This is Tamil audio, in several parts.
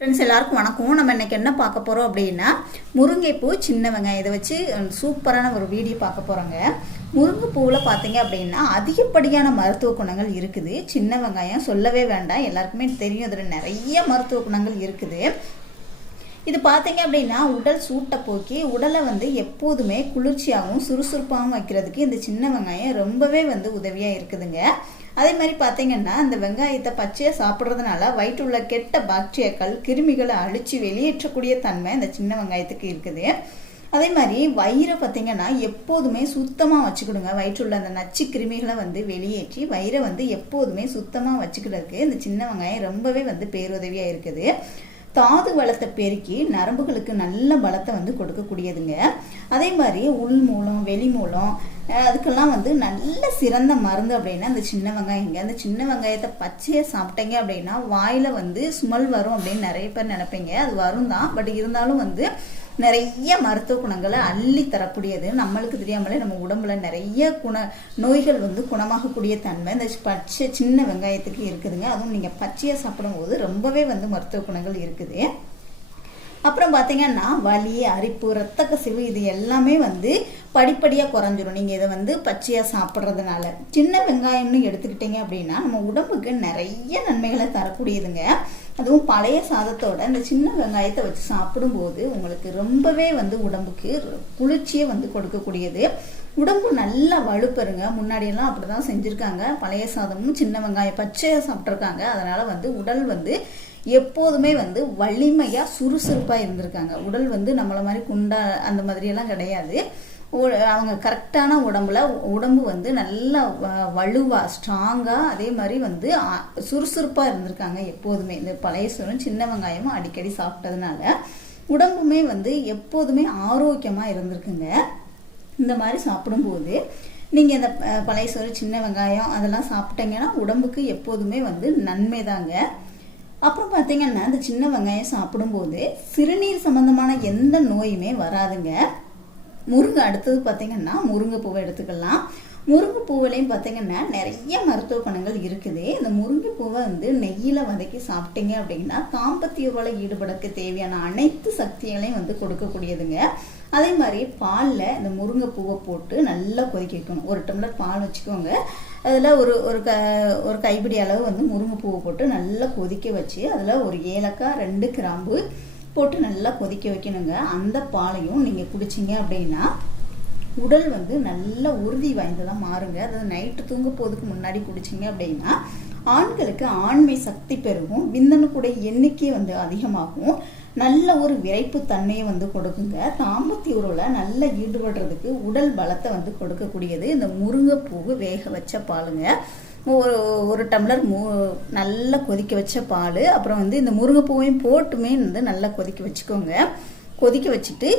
ஃப்ரெண்ட்ஸ் எல்லாருக்கும் வணக்கம். நம்ம இன்னைக்கு என்ன பார்க்க போகிறோம் அப்படின்னா முருங்கைப்பூ சின்ன வெங்காயம் இதை வச்சு சூப்பரான ஒரு வீடியோ பார்க்க போகிறோங்க முருங்கைப்பூவில் பார்த்தீங்க அப்படின்னா அதிகப்படியான மருத்துவ குணங்கள் இருக்குது. சின்ன வெங்காயம் சொல்லவே வேண்டாம். எல்லாருக்குமே தெரியும். அதில் நிறைய மருத்துவ குணங்கள் இருக்குது. இது பார்த்தீங்க அப்படின்னா உடல் சூட்டை போக்கி உடலை வந்து எப்போதுமே குளிர்ச்சியாகவும் சுறுசுறுப்பாகவும் வைக்கிறதுக்கு இந்த சின்ன வெங்காயம் ரொம்பவே வந்து உதவியாக இருக்குதுங்க. அதே மாதிரி பார்த்தீங்கன்னா இந்த வெங்காயத்தை பச்சையாக சாப்பிட்றதுனால வயிற்றுள்ள கெட்ட பாக்டீரியாக்கள் கிருமிகளை அழித்து வெளியேற்றக்கூடிய தன்மை இந்த சின்ன வெங்காயத்துக்கு இருக்குது. அதே மாதிரி வயிறை பார்த்தீங்கன்னா எப்போதுமே சுத்தமாக வச்சுக்கிடுங்க. வயிற்றுள்ள அந்த நச்சு கிருமிகளை வந்து வெளியேற்றி வயிறை வந்து எப்போதுமே சுத்தமாக வச்சுக்கிறதுக்கு இந்த சின்ன வெங்காயம் ரொம்பவே வந்து பேருதவியாக இருக்குது. தாது வளத்தை பெருக்கி நரம்புகளுக்கு நல்ல பலத்தை வந்து கொடுக்கக்கூடியதுங்க. அதே மாதிரி உள் மூலம் வெளி மூலம் அதுக்கெல்லாம் வந்து நல்ல சிறந்த மருந்து அப்படின்னா அந்த சின்ன வெங்காயங்க. அந்த சின்ன வெங்காயத்தை பச்சையை சாப்பிட்டீங்க அப்படின்னா வாயில் வந்து சுமல் வரும் அப்படின்னு நிறைய பேர் நினைப்பீங்க. அது வரும் தான் பட் இருந்தாலும் வந்து நிறைய மருத்துவ குணங்களை அள்ளி தரக்கூடியது. நம்மளுக்கு தெரியாமலே நம்ம உடம்புல நிறைய குண நோய்கள் வந்து குணமாகக்கூடிய தன்மை இந்த பச்சை சின்ன வெங்காயத்துக்கு இருக்குதுங்க. அதுவும் நீங்கள் பச்சையாக சாப்பிடும்போது ரொம்பவே வந்து மருத்துவ குணங்கள் இருக்குது. அப்புறம் பார்த்தீங்கன்னா வலி அரிப்பு ரத்த கசிவு இது எல்லாமே வந்து படிப்படியாக குறைஞ்சிரும். நீங்கள் இதை வந்து பச்சையாக சாப்பிட்றதுனால. சின்ன வெங்காயம்னு எடுத்துக்கிட்டீங்க அப்படின்னா நம்ம உடம்புக்கு நிறைய நன்மைகளை தரக்கூடியதுங்க. அதுவும் பழைய சாதத்தோட இந்த சின்ன வெங்காயத்தை வச்சு சாப்பிடும்போது உங்களுக்கு ரொம்பவே வந்து உடம்புக்கு குளிர்ச்சியை வந்து கொடுக்கக்கூடியது. உடம்பு நல்லா வலுப்பெறுங்க. முன்னாடியெல்லாம் அப்படி தான் செஞ்சுருக்காங்க. பழைய சாதமும் சின்ன வெங்காயம் பச்சையாக சாப்பிட்ருக்காங்க அதனால் வந்து உடல் வந்து எப்போதுமே வந்து வலிமையாக சுறுசுறுப்பாக இருந்திருக்காங்க. உடல் வந்து நம்மளை மாதிரி குண்டா அந்த மாதிரியெல்லாம் கிடையாது. அவங்க கரெக்டான உடம்புல உடம்பு வந்து நல்லா வலுவாக ஸ்ட்ராங்காக அதே மாதிரி வந்து சுறுசுறுப்பாக இருந்திருக்காங்க எப்போதுமே. இந்த பழைய சோறும் சின்ன வெங்காயமும் அடிக்கடி சாப்பிட்டதுனால உடம்புமே வந்து எப்போதுமே ஆரோக்கியமாக இருந்திருக்குங்க. இந்த மாதிரி சாப்பிடும்போது நீங்கள் இந்த பழைய சோறு சின்ன வெங்காயம் அதெல்லாம் சாப்பிட்டீங்கன்னா உடம்புக்கு எப்போதுமே வந்து நன்மை தாங்க. அப்புறம் பார்த்தீங்கன்னா இந்த சின்ன வெங்காயம் சாப்பிடும்போது சிறுநீர் சம்மந்தமான எந்த நோயுமே வராதுங்க. முருங்கை அடுத்தது பார்த்தீங்கன்னா முருங்கைப்பூவை எடுத்துக்கலாம். முருங்கைப்பூவிலையும் பார்த்தீங்கன்னா நிறைய மருத்துவ குணங்கள் இருக்குது. இந்த முருங்கைப்பூவை வந்து நெய்யில் வதக்கி சாப்பிட்டீங்க அப்படின்னா தாம்பத்தியோட ஈடுபடக்கு தேவையான அனைத்து சக்திகளையும் வந்து கொடுக்கக்கூடியதுங்க. அதே மாதிரி பாலில் இந்த முருங்கைப்பூவை போட்டு நல்லா கொதிக்க வைக்கணும். ஒரு டம்ளர் பால் வச்சுக்கோங்க. அதில் ஒரு ஒரு க ஒரு கைப்பிடி அளவு வந்து முருங்கைப்பூவை போட்டு நல்லா கொதிக்க வச்சு அதில் ஒரு ஏலக்காய் ரெண்டு கிராம்பு போட்டு நல்லா கொதிக்க வைக்கணுங்க. அந்த பாலையும் நீங்கள் குடிச்சிங்க அப்படின்னா உடல் வந்து நல்ல உறுதி வாய்ந்ததாக மாறுங்க. அதாவது நைட்டு தூங்க போதுக்கு முன்னாடி குடிச்சிங்க அப்படின்னா ஆண்களுக்கு ஆண்மை சக்தி பெருகும். விந்தணுக்குடைய எண்ணிக்கை வந்து அதிகமாகும். நல்ல ஒரு விரைப்பு தன்மையை வந்து கொடுக்குங்க. தாம்பத்திய உறவில் நல்ல ஈடுபடுறதுக்கு உடல் பலத்தை வந்து கொடுக்கக்கூடியது. இந்த முருங்கைப்பூவு வேக வச்ச பாலுங்க. ஒரு ஒரு டம்ளர் மூ நல்லா கொதிக்க வச்ச பால். அப்புறம் வந்து இந்த முருங்கைப்பூவையும் போட்டுமே வந்து நல்லா கொதிக்க வச்சுக்கோங்க. கொதிக்க வச்சுட்டு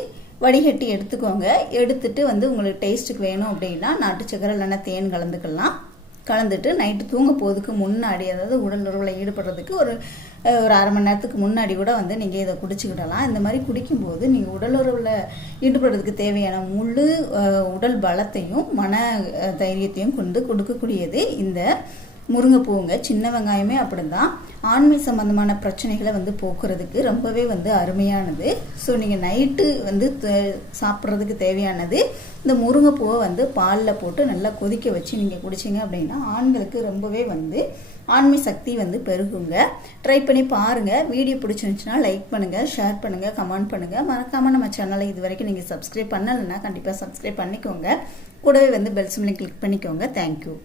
வடிகட்டி எடுத்துக்கோங்க. எடுத்துட்டு வந்து உங்களுக்கு டேஸ்ட்டுக்கு வேணும் அப்படின்னா நாட்டு சக்கரை இல்லைன்னா தேன் கலந்துக்கலாம். கலந்துட்டு நைட்டு தூங்க போகிறதுக்கு முன்னாடி அதாவது உடல் உறவில் ஈடுபடுறதுக்கு ஒரு ஒரு அரை மணி நேரத்துக்கு முன்னாடி கூட வந்து நீங்கள் இதை குடிச்சிக்கிடலாம். இந்த மாதிரி குடிக்கும்போது நீங்கள் உடல் உறவில் ஈடுபடுறதுக்கு தேவையான முழு உடல் பலத்தையும் மன தைரியத்தையும் கொண்டு கொடுக்கக்கூடியது இந்த முருங்கைப்பூங்க சின்ன வெங்காயமே அப்படிதான். ஆண்மை சம்மந்தமான பிரச்சனைகளை வந்து போக்குறதுக்கு ரொம்பவே வந்து அருமையானது. ஸோ நீங்கள் நைட்டு வந்து சாப்பிட்றதுக்கு தேவையானது. இந்த முருங்கைப்பூவை வந்து பாலில் போட்டு நல்லா கொதிக்க வச்சு நீங்கள் குடிச்சிங்க அப்படின்னா ஆண்களுக்கு ரொம்பவே வந்து ஆண்மை சக்தி வந்து பெருகுங்க. ட்ரை பண்ணி பாருங்கள் வீடியோ பிடிச்சிருந்துச்சுன்னா லைக் பண்ணுங்கள் ஷேர் பண்ணுங்கள் கமெண்ட் பண்ணுங்கள் மறக்காமல் நம்ம சேனலை இது வரைக்கும் நீங்கள் சப்ஸ்கிரைப் பண்ணலைன்னா கண்டிப்பாக சப்ஸ்கிரைப் பண்ணிக்கோங்க. கூடவே வந்து பெல் சிம்லையும் கிளிக் பண்ணிக்கோங்க. Thank you